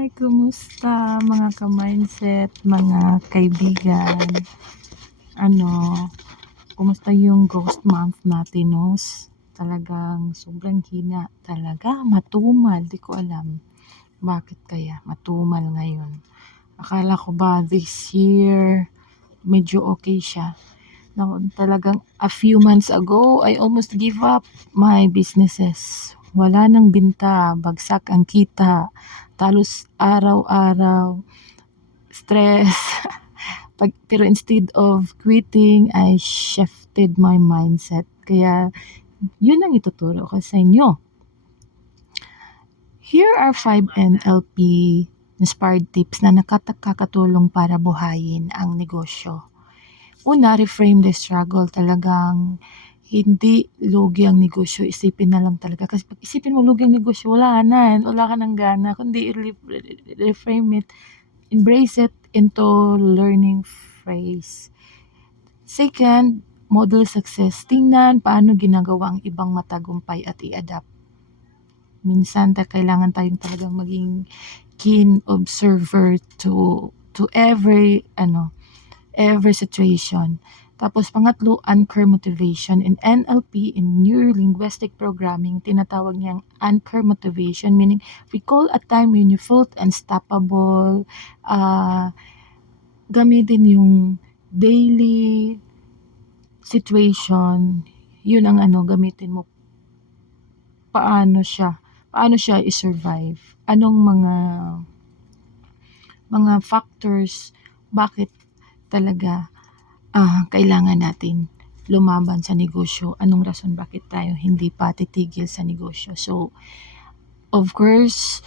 Hi! Kumusta mga ka-mindset, mga kaibigan? Kumusta yung ghost month natin, no? Talagang sobrang hina talaga, matumal. Di ko alam bakit kaya matumal ngayon. Akala ko ba this year medyo okay siya. Talagang a few months ago, I almost give up my businesses. Wala nang binta, bagsak ang kita, talos araw-araw, stress. Pero instead of quitting, I shifted my mindset. Kaya yun ang ituturo ko sa inyo. Here are 5 NLP inspired tips na nakakatulong para buhayin ang negosyo. Una, reframe the struggle. Talagang hindi lugi ang negosyo, isipin na lang talaga. Kasi pag isipin mo lugi ang negosyo, wala ka ng gana. Kundi reframe it, embrace it into learning phrase. Second, model success. Tingnan paano ginagawa ang ibang matagumpay at i-adapt. Minsan kailangan tayong talagang maging keen observer to every situation. Tapos pangatlo, anchor motivation. In NLP, in Neuro-Linguistic Programming, tinatawag niyang anchor motivation, meaning recall a time when you felt unstoppable. Gamitin yung daily situation, yun ang gamitin mo. Paano siya i-survive? Anong mga factors bakit talaga kailangan natin lumaban sa negosyo? Anong rason bakit tayo hindi pa titigil sa negosyo? So, of course,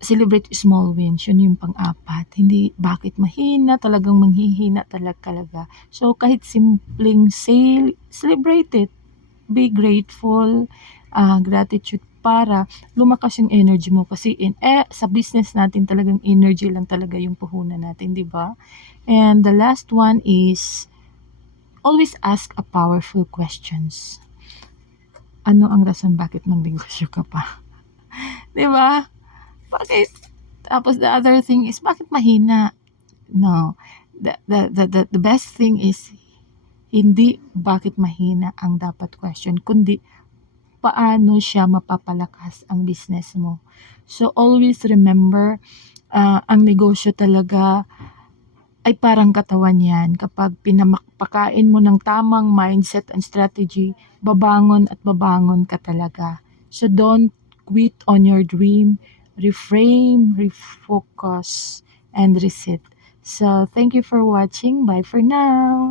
celebrate small wins. Yun yung pang-apat. Hindi bakit mahina, talagang manghihina talaga. So, kahit simpleng sale, celebrate it. Be grateful, gratitude para lumakas yung energy mo. Kasi sa business natin talagang energy lang talaga yung puhunan natin, di ba? And the last one is always ask a powerful questions. Ano ang rason bakit magnegosyo ka pa? Di ba? Bakit? Tapos the other thing is bakit mahina? No. The best thing is hindi bakit mahina ang dapat question, kundi paano siya mapapalakas ang business mo. So always remember, ang negosyo talaga ay parang katawan yan. Kapag pinapakain mo ng tamang mindset and strategy, babangon at babangon ka talaga. So don't quit on your dream. Reframe, refocus, and reset. So thank you for watching. Bye for now.